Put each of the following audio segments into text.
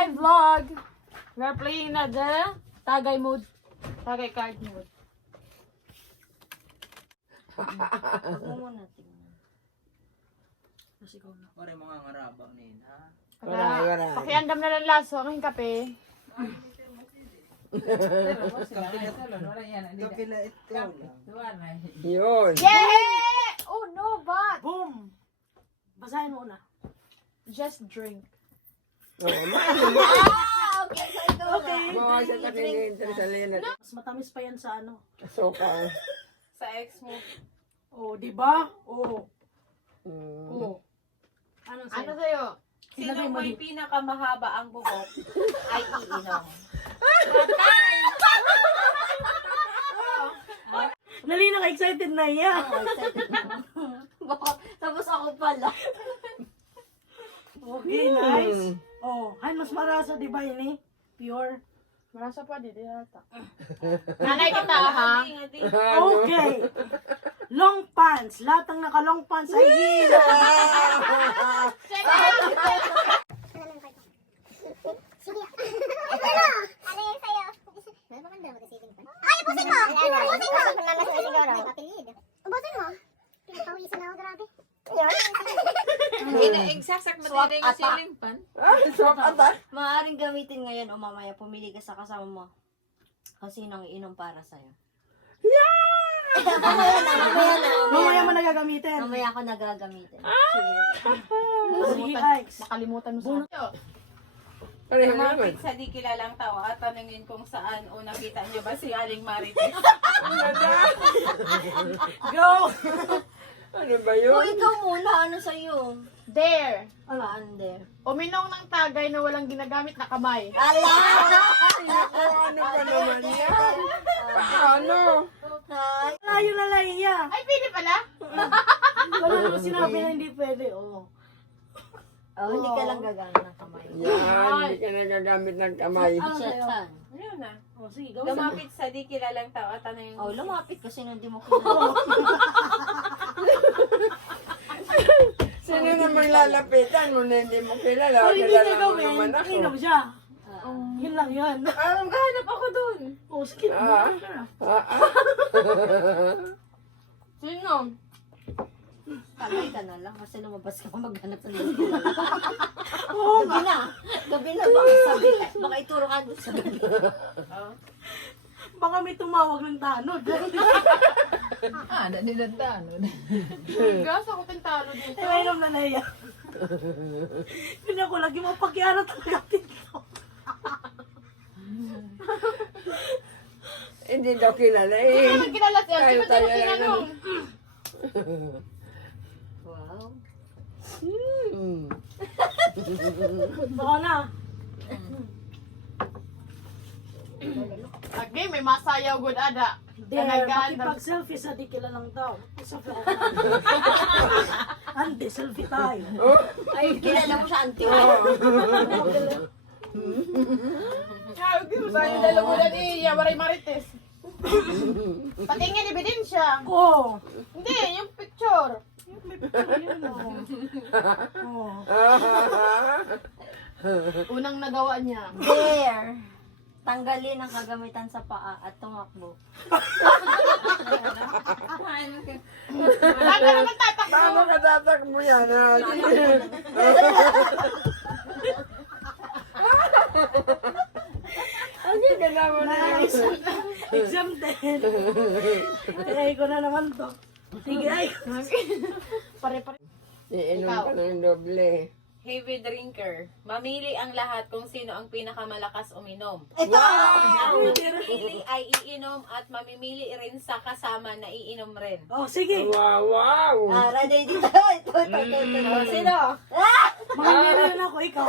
Hi vlog! We're playing na the Tagay mode. Tagay card mode. Ako muna tingnan. Kasi ikaw na. Pare mga ngarabaw na yun, ha? Para pakiandam na lang laso. Ang kape. Kapila ito lang. Yun. Yeah! Oh no, but Boom! Basahin mo na. just drink. Oh, Ah, okay. So ito Okay. mga sa takinintin sa linat. Mas matamis pa yan sa ano. Soka. Sa ex mo. Oh, di ba? Oh. Mm. Oh. Ano Ano sa'yo? sa'yo? Ilagay Sino mo may din. pinakamahaba ang buhok ay iinom. Dali na, excited na yan. Tapos ako pala. Okay, nice. Oh, hay mas marasa, di ba yun eh? Pure. Marasa pa, di yata. Nanay kita, ha? Okay. Long pants. Lahat ng naka-long pants ay hila. Sige. Ito na! Ano yung sa'yo? Ano ba kanda mag-saving pa? Ay, ubusin mo! Ubusin mo! Papilid. Ubusin mo! Pinapawisan na ako, grabe. Exact mo din yung ceiling fan. Swap attack. Maaaring gamitin ngayon o mamaya pumili ka sa kasama mo kung sinong iinom para sa'yo. Mamaya mo nagagamitin. Mamaya ako nagagamitin. Sige, Alex. Nakalimutan mo sa Pareho Lumapit naman. sa di kilalang tao at tanungin kung saan o nakita niyo ba si Aling Marites. Go! Ano ba O yun? ikaw muna, ano sa'yo? Dare! Ano there? Uminom ng tagay na walang ginagamit na kamay. Ano ba naman yan? Paano? Layo na lang iya. Ay, pili pala! Wala naman sinabi na hindi pwede. Oh. Oh, hindi ka lang gagamit ng kamay. Yan, hindi ka nagagamit ng kamay. Ano sa'yo? Chan. Ayun na. Oh, sige, gawin mo. Lumapit sa di kilalang tao at tanungin Oh, lumapit kasi nung di mo kilala. Sino namang lalapitan mo na hindi mo kilala? Kung hindi niya Kilala mo gawin, naman ako. inom siya. Yun lang yan. Maghanap ako dun. Oh, sige. Ah. Bumakas ka na. Sino? Tagay ka na lang kasi lumabas ka pa maghanap sa linggo. Oo Gabi na. Gabi na. Baka sabi, baka ituro ka doon sa gabi. Baka may tumawag ng tanod. Gas ako pintalo dito. Ay, inom na na yan. Hindi ako lagi mapagyara talaga dito. Hindi daw kilala Hindi eh. naman kilala siya. Tayo, Sino tayo tayo lang tinanong? Wow. Baka na. Okay, may masayaw good ada. Dare, Talagaan. makipag-selfie sa di kilalang tao. Selfie ako. Ante, selfie tayo. Ay, kilala mo siya, auntie. Sabi mo sa inyo dalawa na ni Yawaray Marites. Patingin ebidensya. Oo. Hindi, yung picture. Yun o. Oo. Unang nagawa niya. There. Tanggalin ang kagamitan sa paa at tumakbo. Bago naman tatakbo. Paano ka tatakbo yan? Ang ganda mo na yun. Nice. Exam 10. Try ko na naman to. Sige, ay. Pare-pare. Iinom ka ng doble. Heavy drinker. Mamili ang lahat kung sino ang pinakamalakas uminom. Ito! Ang mamimili ay iinom at mamimili rin sa kasama na iinom rin. Oh, sige. Wow, wow! Ready dito. Ito. Sino? Makangyarin ako, ikaw.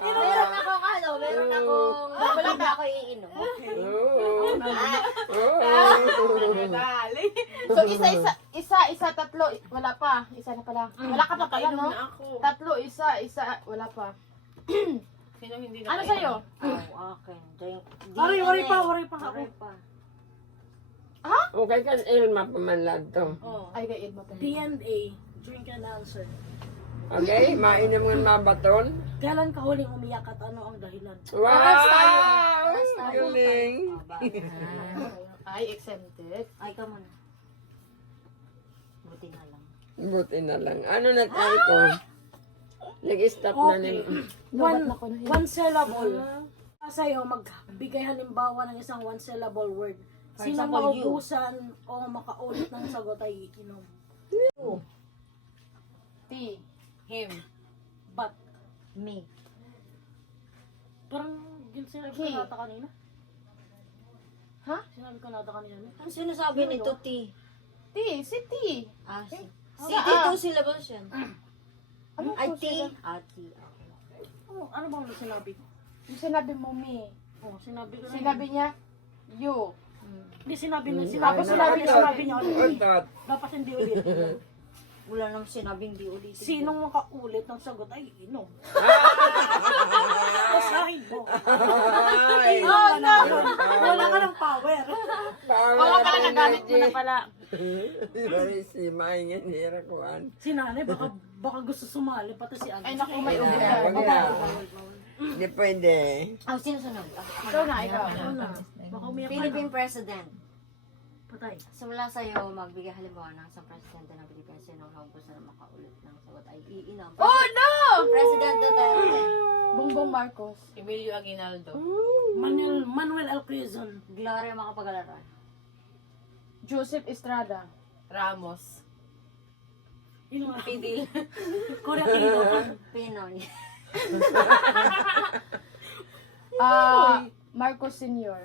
Meron ako ano, meron akong wala na ako iinom. Oo. Dali. So isa, tatlo, wala pa. Isa na pala. Wala ka pa pala, no? Na ako. Tatlo, isa, wala pa. Sino hindi na Ano kainom? sa'yo? Oh, okay. Wari pa ako. Wari pa. Okay kan Ilma pamanlad to. Oh. Ay, kay Edma pa. DNA. Drink and answer. Okay, mainom ng mabaton. Kailan ka huling umiyak at ano ang dahilan? Wow! Galing. Ay, exempted. Ay, ka muna. Buti na lang. Buti na lang. Ano na tayo ko? Nag-stop na Okay. ng... One syllable. Sa'yo, magbigay halimbawa ng isang one syllable word. For Sino example, you. maubusan o makaulit ng sagot ay iinom? T. Him. But, Me. parang yun sinabi ko Okay. nata kanina. Ha? Sinabi ko nata kanina. Ang sinasabi nito, T. T. Si T. Ah, si. Si Ah, T, ah. 2 syllables yan. Ano Ay, po T. sila? Ah, T. Ano bang sinabi ko? Yung sinabi mo, me. Oh, sinabi ko na Sinabi niya, you. Hindi sinabi niya. Tapos sinabi niya, Sinabi niya ulit. Utot. Dapat hindi ulit. Wala nang sinabing di ulitin. Sinong makaulit ng sagot ay iinom. Basahin mo. Ay! Wala ka ng power. Power Oo, of pala nagamit mo na energy. pala. Very si maingin hira ko an. Si nanay, baka gusto sumali, pati si Agnes. Ay, naku, may Wag ubo na, na. wag na. Hindi pwede. Ah, sino sunod? Ikaw na, ikaw. Ano na? Baka umiyak ka na. Philippine President. Patay. Simula sa'yo, magbigay halimbawa ng isang presidente ng Pilipinas sino ang gusto na makaulit ng sagot ay iinom. Oh, no! President Duterte. Bongbong Marcos. Emilio Aguinaldo. Manuel L. Quezon. Gloria Macapagal-Aral. Joseph Estrada. Ramos. Yun nga. Pidil. Korea Aquino. Pinoy. Marcos Sr.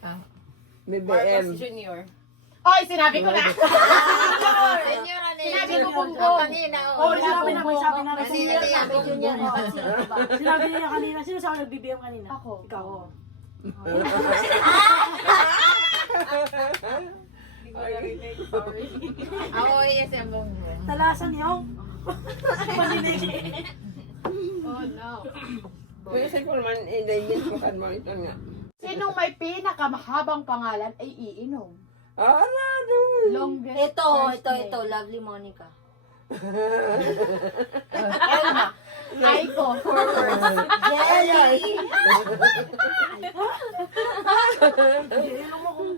Marcos BBM. Jr. Oy, sinabi ko na! Senior, ano yun? Sinabi ko Bongbong. Kanina, Oh, sinabi na, sabi na. Kanina yan. Junior. Sino ba? Sinabi niya kanina. Sino sa akin nag-BBM kanina? Ako. Ikaw. Ako, yes, yung Bongbong. Talasan yung paninig. Oh, no. Kung isa ko naman, i-digit ko kan mo ito nga. Sinong may pinakamahabang pangalan ay iinom? Ala, doon. Longest Ito, first ito, name. ito. Lovely Monica. Elma. Aiko. Jelly! Inom mo kung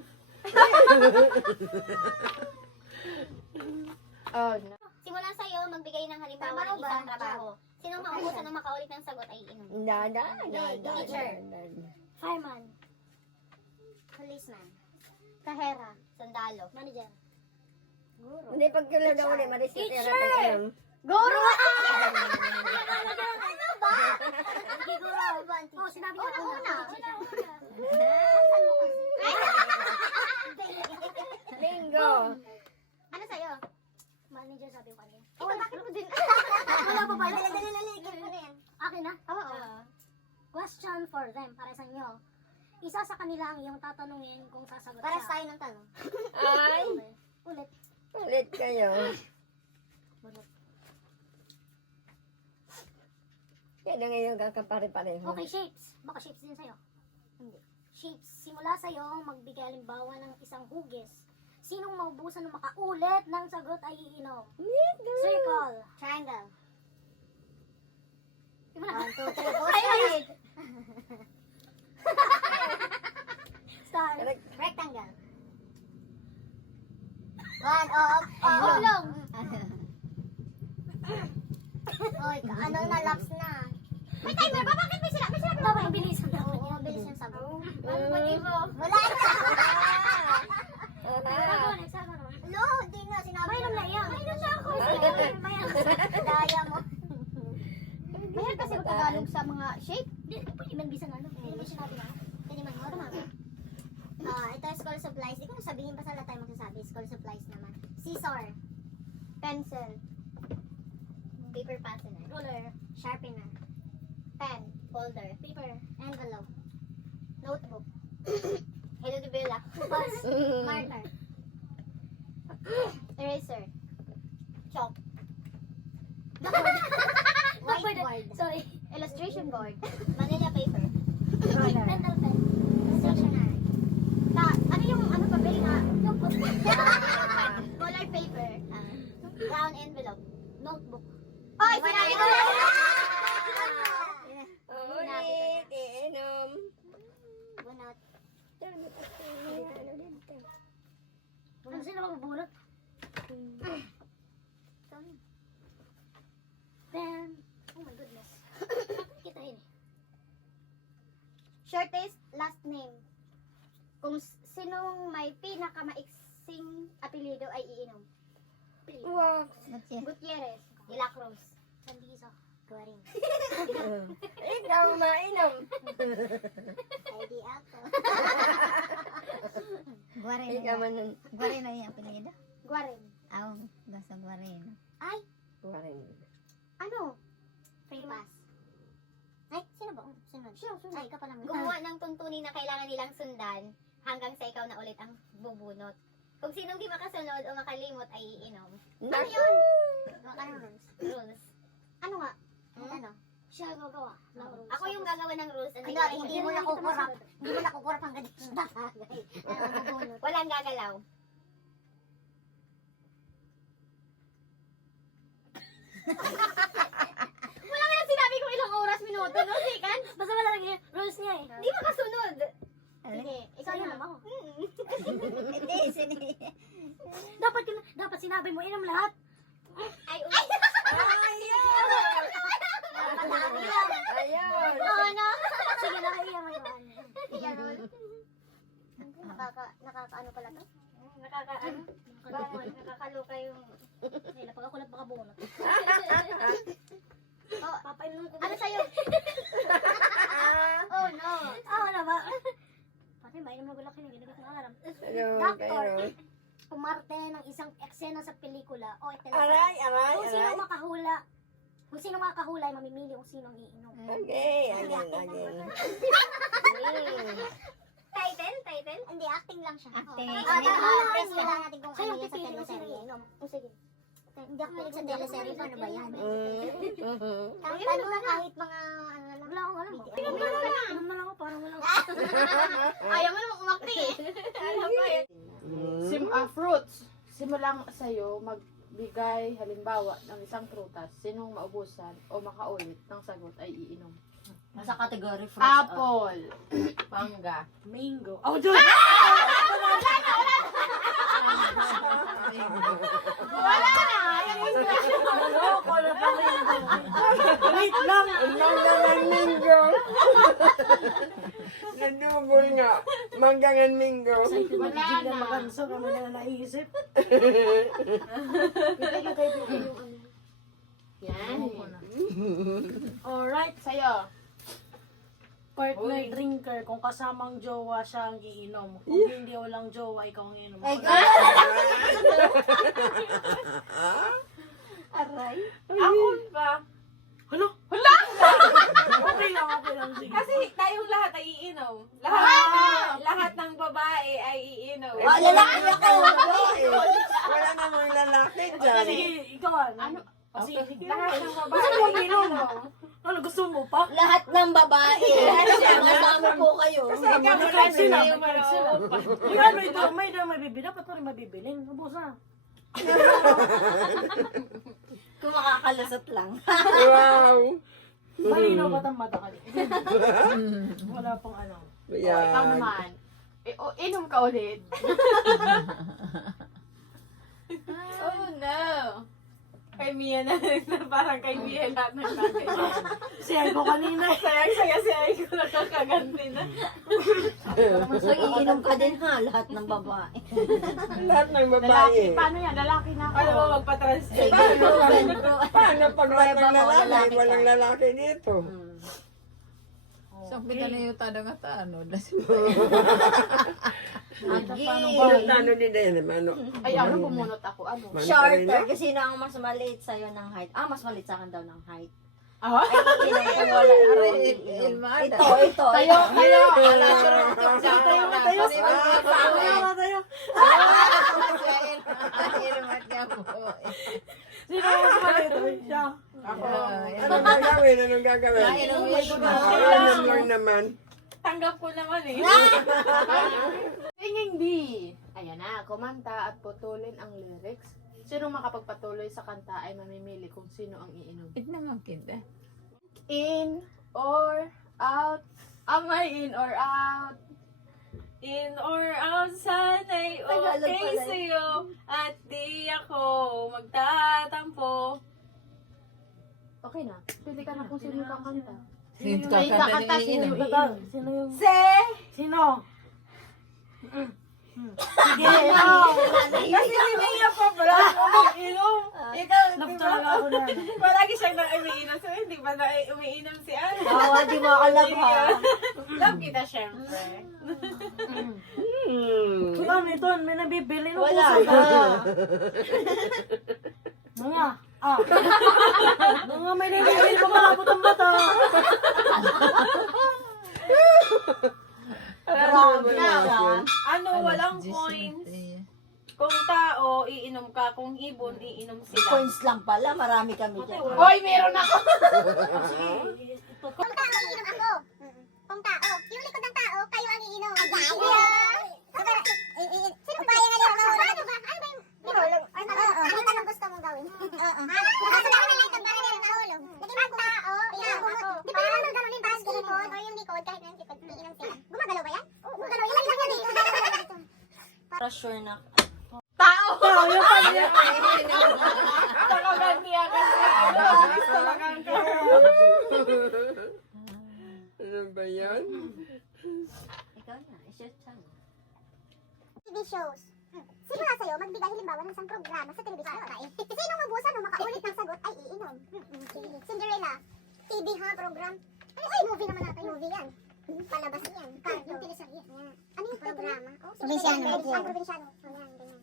Oh, no. Simula sa'yo, magbigay ng halimbawa ng isang trabaho. Sino maubusan o makaulit ng sagot ay iinom? Teacher. Fireman. Policeman. Kahera. Sundalo. Manager. Guro. Hindi, pagkala daw ulit, Teacher! Guro! Ano ba? Guro. Oh, sinabi niya una. Bingo! Ano sa'yo? Manager sabi ko kanina. Oh, bakit mo din? Wala pa pala. Dali. Akin na? Oo. Question for them, para sa inyo. Isa sa kanila ang iyong tatanungin kung sasagot siya. Para sa'yo ng tanong. Ay! Ulit. Ulit kayo. Yan na ngayon kakapare-pareho. Okay, shapes. Baka shapes din sa'yo. Hindi. Shapes. Simula sa'yo, magbigay halimbawa ng isang hugis. Sinong maubusan o makaulit ng sagot ay iinom? Circle. Triangle. Diba na? 1, 2, 3, go straight. Star. Rectangle. Oblong. Oy, ano na, laps na. May timer ba? Bakit may sinabi? Dapat mabilis. Oo, mabilis yung sagot. Wala na. No, di na. Sinabi Mayroon na yan. Mayroon na ako. Daya mo. Mayroon kasi magtagalog sa mga shape. Pwede man bisa nga. Hindi sinabi na. Pwede man. Ito school supplies. Di ko sabihin pa sa lahat tayo magsasabi. School supplies naman. Scissor. Pencil. Paper fastener. Ruler. Sharpener. Pen. Folder. Paper. Envelope. Notebook. Hello de Bella. Bus. Marker. Eraser. Chalk. Whiteboard. Sorry. Illustration board. Manila paper. Pencil pen. Stationery. Ano yung papel na? Color paper. Brown envelope. Notebook. Oy, sinabi ko na. Ulit, iinom. Bunot. Ano sila mabubunot? Then, oh my goodness. Kita yun. Shortest last name. Kung sinong may pinakamaiksing apelido ay iinom. Wow. Gutierrez. De la Cruz. Sandizo. Guaring. Ikaw mainom. Ay di ako. Ikaw man. Guarin na yung apelido? Guaring. Aw, basta Guarin. Ay, Waring. ano? Free pass. Ay, sino ba? Sunod. Ay, ikaw pala. Gumawa ng tuntunin na kailangan nilang sundan hanggang sa ikaw na ulit ang bubunot. Kung sinong di makasunod o makalimot ay iinom. Ano yun? Rules. Ano nga? Ano? Siya gagawa ng rules. Ako yung gagawa ng rules. Hindi mo nakukurap. Hindi mo nakukurap hanggang dito sa bagay. Walang gagalaw. Wala nga lang sinabi kung ilang oras, minuto, no? Sikan? Basta wala lang yung rules niya eh. Hindi makasunod. Sige, ikaw na. Ako. Hindi, Dapat sinabi mo, inom lahat. Ay, Ayun. Oo, no? Sige, nakaiyan mo yun. Iyan, Rol. Nakakaano pala to? Nakakaloka yung... Nila, pag ako lang baka bunot. Oh, papainom ko. Ano sa'yo? Oh, no. Ano ba? Pati, mainom na gulak yun. Hindi ko alam. Ano, Doctor, kayo? umarte ng isang eksena sa pelikula o Aray, aray, kung sino aray. makahula, kung sino makahula ay mamimili kung sino ang iinom. Okay, again. Title? Hindi, acting lang siya. Acting. Test lang natin kung ano yan sa teleserye. Sige. Hindi ako malig sa teleserye, paano ba yan? Kahit ano na, kahit mga ano lang. Wala akong alam. Inom na lang ako, parang wala akong ayaw mo naman umakting eh. Alam ko yan. Fruits. Simulang sa'yo magbigay halimbawa ng isang prutas. Sinong maubusan o makaulit ng sagot ay iinom. Nasa category fruits. Apple. Mangga. Mango. Oh, Diyos! Wala na! Loko na pa rin. Wait lang. Manggangan minggo. Nadubol nga. Manggangan minggo. Wala na. Maganso kami na naisip. Yan. Alright. Sa'yo. Partner drinker. Kung kasamang jowa siya ang iinom. Kung hindi walang jowa, ikaw ang iinom. Aray. Ako ba? Hala? Hala! Okay lang. Sige. Kasi tayong lahat ay iinom. Lahat ng babae ay iinom. Lalaki ako. Wala namang lalaki dyan. Sige, ikaw ano? Sige, Lahat ng gusto babae mo ay iinom? iinom. Ano, gusto mo pa? Lahat ng babae. Masama po kayo. Kahit sila. Marunong pa. May bibili. Dapat pa rin mabibilin. Ubus na. Kung makakalusot lang. Wow. Malinaw ba't ang mata ka? Wala pang ano. O, ikaw Yan. naman. Inom ka ulit. Oh no. Kay Mia na parang kay Mia lahat ng bagay. Siya ko kanina. Sayang-saya si Aiko nakakaganti na. So, iinom ka din ha, lahat ng babae. Lahat ng Lalaki, babae. paano yan? Lalaki na ako. Ano mo magpa-translate? Paano pag lahat ng lalaki? Walang lalaki dito. So, kita na yung tanong at ano. Ano din din naman. Ay, ano, bumunot ako. Ano? Shorter, kasi sino ang mas maliit sa'yo ng height? Mas maliit sa akin daw ng height. Ah? Ay, iinom kung wala iinom. Ilmada. Ito. Kayo. Sino ang mas maliit? Siya. Anong gagawin? Anong gagawin? Anong more naman? Tanggap ko naman eh. Singing B. Ayan na, kumanta at putulin ang lyrics. Sino makapagpatuloy sa kanta ay mamimili kung sino ang iinom. It naman kita. In or out? Am I in or out? In or out, sana'y Tagalog okay pala. sa'yo at di ako magtatampo. Okay na. Pili ka na kung sino yung kakanta. Sino May kakanta, sino yung iinom. Sino yung... Se! Sino? Sige, ikaw. Kasi hindi pa pala umiinom. Ikaw, Love talaga ako na. palagi siyang na umiinom. So, hindi ba na umiinom si Ana? Bawa, di mo ako love ha. Love kita, syempre. Wala nito, may nabibili ng Wala puso na. Mga, mga may nabibili pa malabot ang mata. Grabe siya. Ano, walang points. Kung tao, iinom ka. Kung ibon, iinom sila. Points lang pala, marami kami dyan. Hoy, meron ako! Kung tao, iinom ako. Kung tao, yung likod ng tao, kayo ang iinom. Sino ba yung alam mo? Ano ba? Ano ba yung nahulog? Ano ba gusto mong gawin? Kaso na lang ito, para meron nahulog. Naging tao, iinom ako. Di ba yung gano'n yung likod or yung likod, kahit na yung likod, iinom sila. Gumagalaw ba yan? Gumagalaw. Yan lang yan eh. Para sure na. Tao! Nakagantiya kasi. Gusto lang ang Ano ba yan? Ikaw na, i-shoot siya. TV shows. Sino nga sa'yo magbigay halimbawa ng isang programa sa telebisyon? Sino mabusan o makaulit ng sagot ay iinom? Cinderella. TV ha, program. Ay, movie naman natin. Movie yan. Palabas yan. Yung teleserye. Ano yung programa? Provinciano. Ang provinciano. Yan, ganyan.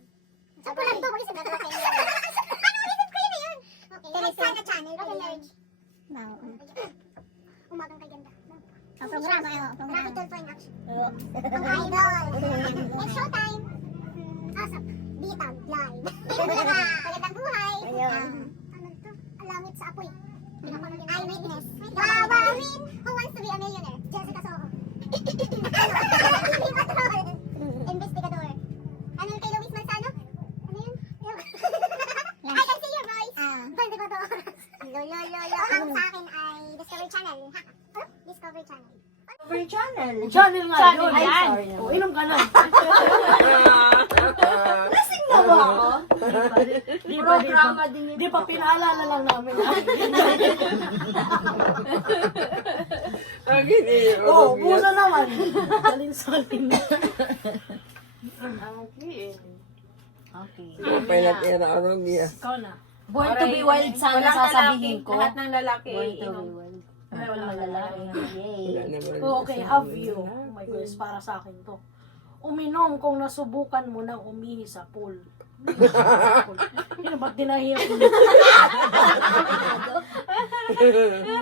Sa pulang to, mag-isip na kayo. Ano, isip kayo na yun? Okay, Sana Channel. Okay, Umagang kay ganda. Ang programa yun. Capital Fine Action. Ang idol. And Showtime. Asap. Bitag. Live. Pagandang buhay. Ano to? Alamit sa apoy. Eyewitness. Gawawin. Who wants to be a millionaire? Jessica Soho. Investigador. Ano yung kay Luis Manzano? Ano yun? I can see your voice. Investigador. Lolo. Ang sa akin ay Discovery Channel. Discovery Channel. Discovery Channel. Channel nga yun. Ay, sorry O, naman. inom ka na. Lasing na ba ako? Di ba, Programa din Di pa pinaalala lang namin. Ang iniinom Oo, yan. busa naman. Salin-salin. Okay. Okay. May natira arong niya. Ikaw na. Born to be wild sana Walang sasabihin lalaki, ko. Lahat ng lalaki Born to iinom. be wild. Ay, wala Mga lalaki. Yay. Wala naman. Oh, okay, have you. Oh my goodness, para sa akin to. Uminom kung nasubukan mo nang umihi sa pool. Yun, ba't dinahiya ko?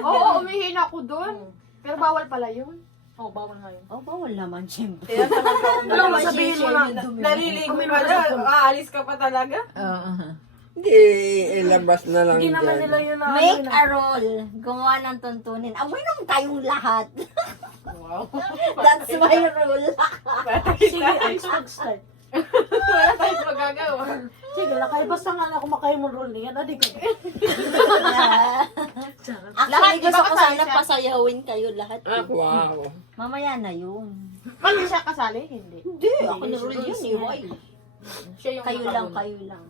Oo, umihin ako doon. Pero bawal pala yun. Oh, bawal nga yun. Oh, bawal naman, syempre. Ano mo sabihin mo na? Naliligo pa na, aalis ka pa talaga. Oo. Hindi, ilabas na lang Hindi naman dyan. nila yun na Make a roll. Gumawa ng tuntunin. Amoy naman tayong lahat. Wow. That's my rule. Sige, ayos mag-start. Wala tayong magagawa. Sige, lakay basta nga na kumakain mo roll niyan. Adi ka. Actually, gusto ko kasali sana siya? pasayawin kayo lahat. Wow. Mamaya na yun. Pag siya kasali, hindi. Hindi, ako na rule yun eh. Why? Siya yung Kayo lang, kayo lang.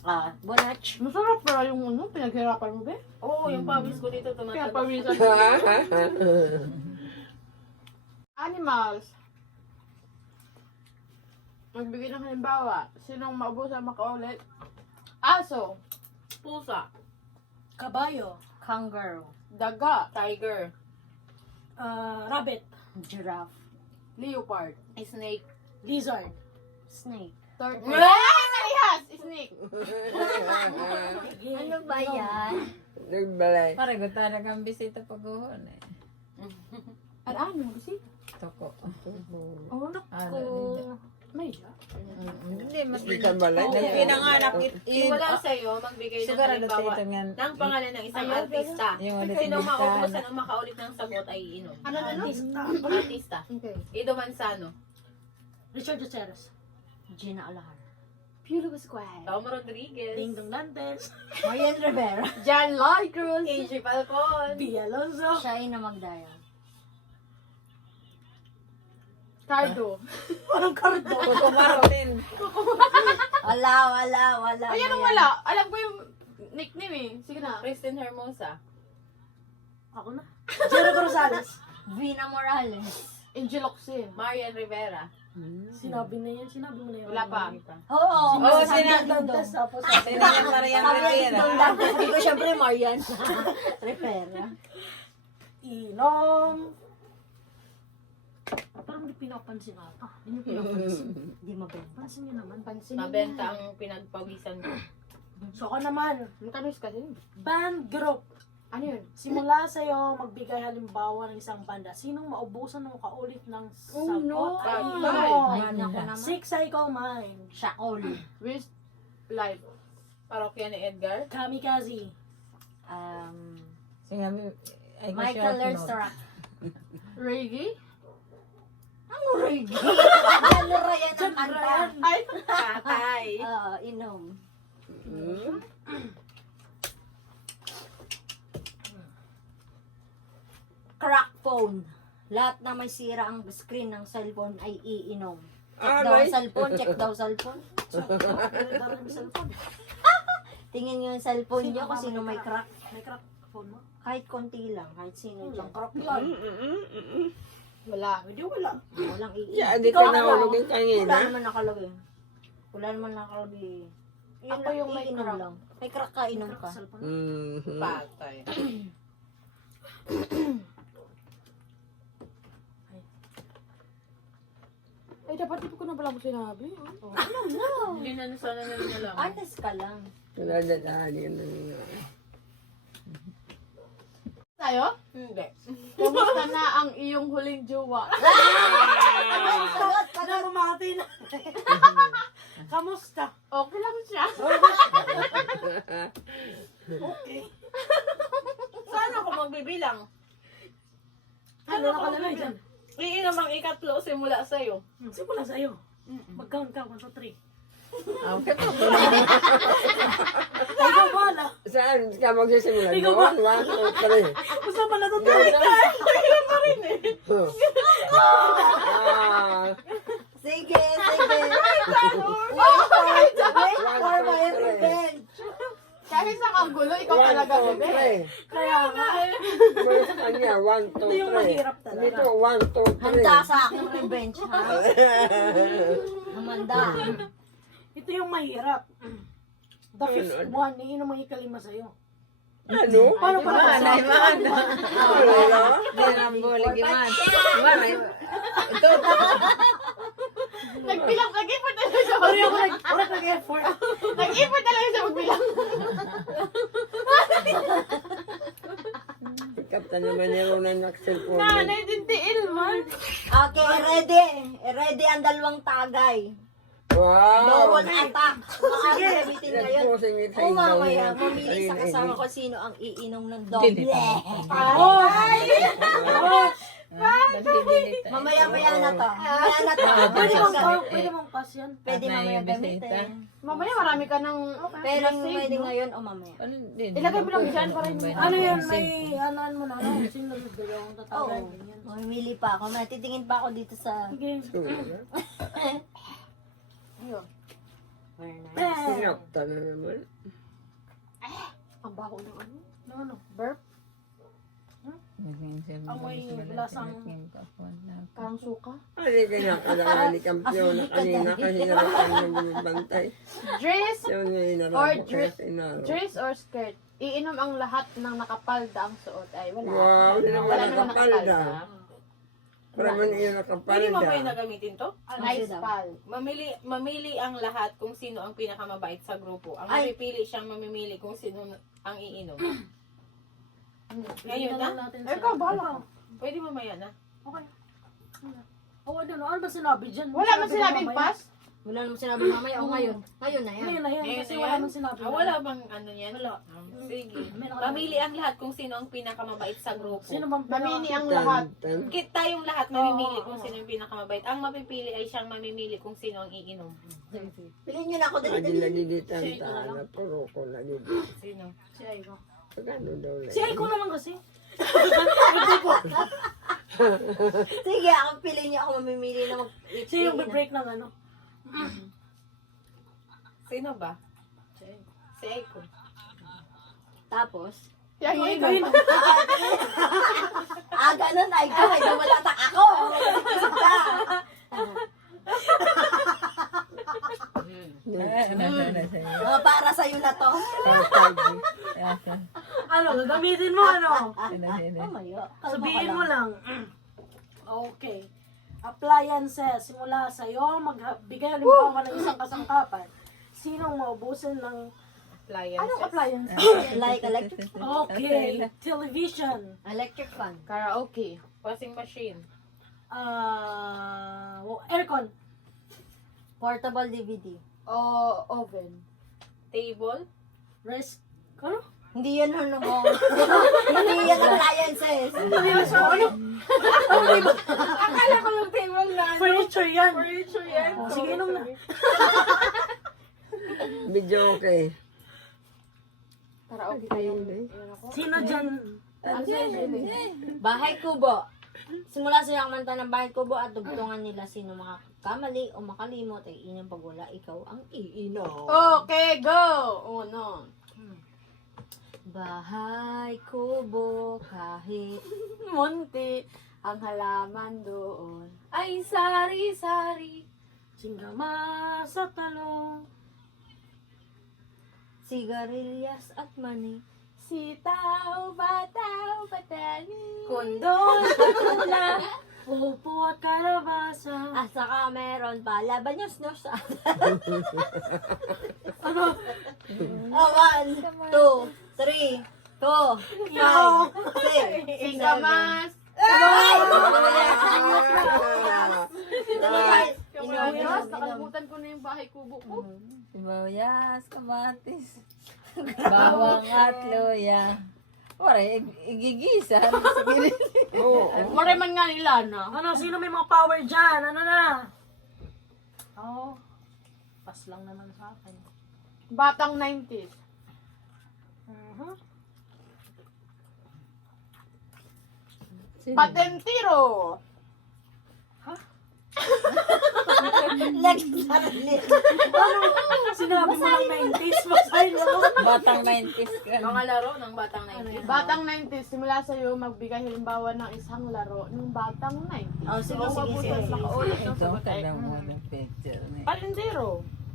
Ah, Bonach. Masarap pala yung ano, pinaghirapan mo ba? Oo, yung pawis ko dito Kaya tumatagos. pawisan. Animals. Magbigay ng halimbawa. Sinong maubusan makaulit? Aso. Pusa. Kabayo. Kangaroo. Daga. Tiger. Rabbit. Giraffe. Leopard. Snake. Lizard. Snake. Turtle. Parehas! Snake. Ano ba yan? Nagbalay. Pareho talagang bisita pag-uhon eh. Ano? Kasi? Toko. Oh, Ano, may hindi, mas Hindi ka balay. pinanganak Wala sa'yo, magbigay ng siguro halimbawa dito nga. ng pangalan ng isang artista. Yung ulit Sino yung maubusan o makaulit ng sagot ay iinom. Ano? Artista. Okay. Ido Manzano. Richard Gutierrez. Gina Alahar. Piolo Pascual. Tom Rodriguez. Ding Dong Dantes. Marian Rivera. John Lloyd Cruz. AJ Falcon. Bea Alonzo. Siya ay na magdaya. Cardo. Walang kardo. Coco Martin. Wala. Ay, anong wala? Alam ko yung nickname eh. Sige na. Kristen Hermosa. Ako na. Jericho Rosales. Vina Morales. Angel Oxin. Marian Rivera. Sinabi na yan. Sinabi mo na yun. Wala pa. Oo. Oo, sabi sinabi ng Dantes tapos Marian Marian Rivera. Dantes. Sabi ko syempre Marian Rivera. Inom. Parang hindi pinapansin ata. Hindi niyo pinapansin. Hindi mabenta. Pansin niyo naman. Pansin mo Mabenta yan. ang pinagpawisan ko. So ako naman, Ang tamis kasi. band group. Ano yun? Simula sa'yo, magbigay halimbawa ng isang banda. Sinong maubusan mo kaulit ng Oh, no. sagot? Ay, Ay, naku naman. 6 Psycho Mind. Shaol. With live. Parokya ni Edgar. Kamikaze. Sinabi, ay ko Michael short Learns note. to Rock. Reggae? Ang reggae. Ano Ryan ang kanta? Ay, Patay. Inom. Crack phone. Lahat na may sira ang screen ng cellphone ay iinom. Check daw ang cellphone, check daw cellphone. Dami may cellphone. Tingin nyo yung cellphone nyo kung sino may crack. May crack phone mo? Kahit konti lang, kahit sino Walang dyan. crack yan. wala. Hindi wala. Walang iinom. Siya, di ka nahulogin Wala kanina. naman nakalagay. Wala naman nakalagay. Yun Ako lang, yung may iinom crack. lang. May crack ka, inom ka. Cellphone. Mhm. Patay. Ay, dapat di ko na pala mo sinabi. Hindi na sana nila alam. Honest ka lang. Wala dadaan yun. Tayo? Hindi. Kamusta na ang iyong huling jowa? Na bumati na. Kamusta? Okay lang siya. Okay. Saan ako magbibilang? Ano nakalagay dyan? Iinom ang ikatlo simula sa'yo. Simula sa'yo. Mag-count ka, 1, 2, 3. Okay po. Ay, ikaw bala. Saan ka magsisimula? Ikaw Doon? ba? 1, 2, 3. Gusto pa na ito, 3. Sige, sige. For my revenge. Kahit sa kagulo, ikaw talaga bebe. Kaya nga. Mula sa kanya, 1, 2, 3. Ito yung mahirap talaga. Dito, 1, 2, 3. Handa sa aking revenge, ha? Hamanda. Ito yung mahirap. The fifth one, iinom ang ikalima sa'yo. Ano? Paano pa Iman, naman? iman. Wala. Hindi na bulig, iman. Iman, ito. Nagbilang, nag-effort talaga siya Sorry ako magbilang. nag-effort. Nag-effort talaga siya magbilang. Pick up na naman ni Ronan ng cellphone. Nanay din tiil man. Okay, ready. Ready ang dalawang tagay. Wow! Double attack. Maaari gamitin ngayon. Nag-posing it O mamaya, mamili sa kasama ko sino ang iinom ng doble. Mamaya-maya na to. Mamaya na to. Pwede mong pass yan. Pwede mamaya gamitin. Mamaya marami ka ng Pero save, pwede no? ngayon o mamaya. Ilagay mo lang dyan para hindi Ano yan, may anan mo na. Ano, sinunod ba yung Oo. tatawag? Ganyan. Mamimili pa ako. Matitingin pa ako dito sa... Sige. Ayun. Very nice. Sinakta na naman. Ang baho ng ano? Ano? Burp? Amoy lasang- Parang suka? Hindi ka nakalala ni Kampiyon na kanina kasi narapan ng bumibantay. Dress Yun yung Or inarap ko dress- sa inaro. dress or skirt? Iinom ang lahat ng nakapalda ang suot. Ay, wala. Wow, hindi naman Wala naman nakapalda. Para man iyo Pwede nakapalda. mamaya na gamitin to? Nice daw? pal. Mamili ang lahat kung sino ang pinakamabait sa grupo. Ang Ay. mapipili siyang mamimili kung sino ang iinom. Ngayon Ngayon na? natin Eh, ikaw, bahala ka. Pwede mamaya na. Okay. Oh, ano ba sinabi dyan? Wala man Sinabi sinabing mamaya. pass? Wala naman sinabi mamaya o ngayon. Ngayon na yan. Ngayon na yan, Ngayon kasi na wala yan? nang sinabi. Wala bang ano yan? Wala. Sige. Meron. Mamili ang lahat kung sino ang pinakamabait sa grupo. Sino bang Mamini ang lahat. Kit tayong lahat mamimili kung sino yung pinakamabait. Ang mapipili ay siyang mamimili kung sino ang iinom. Piliin nyo na ako dali. Lagi nalilitan na puro ko nalilitan. Sino? Si Aiko. Pagano daw lang. Si Aiko naman kasi. Sige, ako piliin nyo ako mamimili na Siya yung break ng ano. Sino ba? Si Aiko. Tapos, Yang Aiko inom. yun. ganun ay ko. Ay, dumalatak ako. Mga para sa'yo na to. Ano, gagamitin mo ano? Mamaya. Sabihin mo lang. Okay. Appliances. Simula sa'yo, magbigay halimbawa ng isang kasangkapan. Sinong maubusan ng... Appliances. Anong appliances? Like electric fan. Okay. Television. Electric fan. Karaoke. Washing machine. Aircon. Portable DVD. O oven. Table. Rice. Ano? Hindi yan ano mo. Hindi yan appliances. Akala ko yung table na ano. Furniture yan. Furniture yan. Oh, sige, inom na. Video okay. Karaoke kayo. Yun ako. Sino dyan? Ano sa'yo, Julie? Bahay kubo. Simula sa kumanta ng bahay kubo at dugtungan nila sino makakamali o makalimot ay inyong pag wala, ikaw ang iinom. Okay, go! Uno. Bahay kubo kahit Munti ang halaman doon. Ay, sari-sari. Singgama sa talong. sigarilyas at mani. Sitaw, bataw, batani. Kondol. Tula, pupo at kalabasa. At saka meron pa labanyos-nos. Ano? 1, 2, 3, 2, 5, 6, Singkamas. Sibuyas. Nakalimutan ko na yung bahay kubo ko. Sibuyas, kamatis, bawang at luya. Ore, igigisa. Mareman nga nila na. Ano, sino may mga power dyan? Ano na? Oh, pas lang naman sa akin. Batang 90s. Patentiro. Sinabi mo ng 90s, masay mo. Batang 90s ka. Mga laro ng batang 90s. Batang 90s, simula sa'yo magbigay halimbawa ng isang laro ng batang 90s. Oh, sige, sige, Mabutas sige. nakaulit ng Ito, sagot ay kadang mo ng picture na. Patentiro.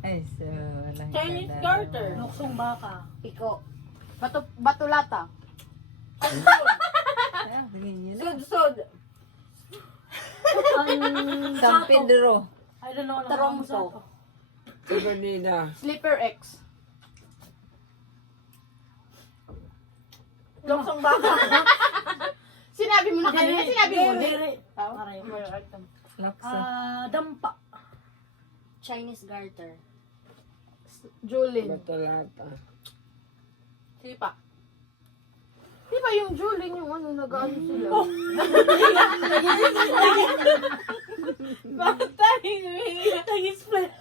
Ay, so, walang Chinese kadang. garter. Luksong baka. Piko. Batulata. Ah, tingin niyo na. Sud-sud. Ang San sato. Pedro. I don't know. Toronto. Sigonida. Slipper X. Luksong baka. Sinabi mo na kanina, sinabi mo din. Dere. Tao? Aray. Laksa. Dampa. Chinese garter. Julin. Batulata. Sipa. Di ba yung Julin yung ano, nag-ano sila? Nag-split.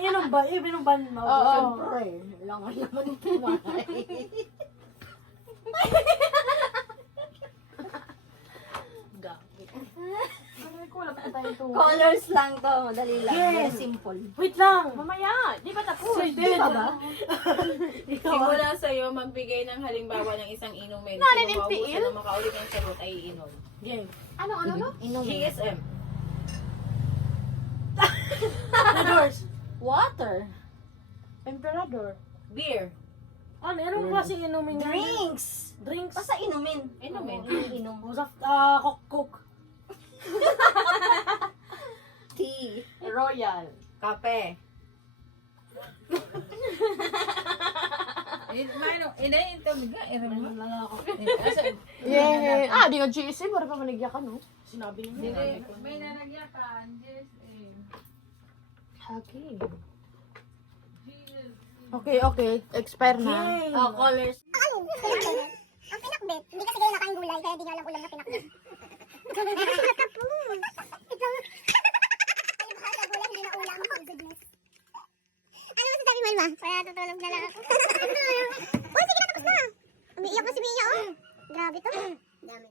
Inom ba? Inom ba? Oo. Siyempre. Langan naman ito, Mari. Ay, ko, wala pa tayo ito. Colors lang to. Madali lang. Yes. Very simple. Wait lang. Mamaya, di ba tapos? Di ba ba? Simula sa'yo, magbigay ng halimbawa ng isang inumin. Nanin Kung maubusan MTL? na makaulit ng sagot ay iinom. Game. Ano, ano? Inom. GSM. Doors. Water. Emperador. Beer. Ano? Anong klaseng inumin yan? Drinks. Drinks. Basta inumin. Inumin. Inom. Coke. Tea. Royal. Kape. Inay, ito, bigla. Inom lang ako. Yeah. Ah, di nga GSM, wala pa manigya ka, no? Sinabi niyo. May nanagyakan. Yes, eh. Hagi. Okay. Expire na. Yay! Oh, colors. Ang pinakbet. Hindi kasi kayo nakain gulay, kaya di nga alam ulam na pinakbet. Nasulat ka po. Ito. Ay, baka sa gulay, hindi na ulam. Oh, goodness. Ano masasabi mo, Alma? Kaya tutulog na lang ako. Oh, sige na, tapos na. Umiiyak na si Mia, oh. Grabe to. Dami.